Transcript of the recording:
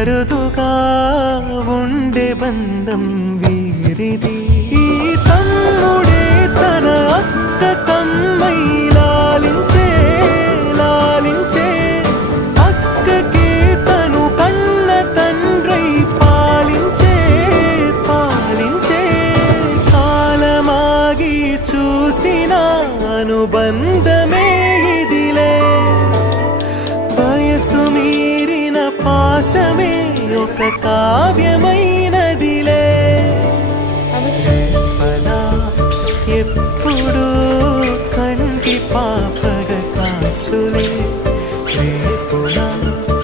అరుదుగా ఉండే బంధం వీరిది. ఈ తమ్ముడే తన అక్క కమ్మై లాలించే లాలించే, అక్కకే తను కన్న తండ్రై పాలించే పాలించే. కాలమాగి చూసిన అనుబంధమే ఇదిలే, వయసు మీరిన పాసమే ఒక కావ్య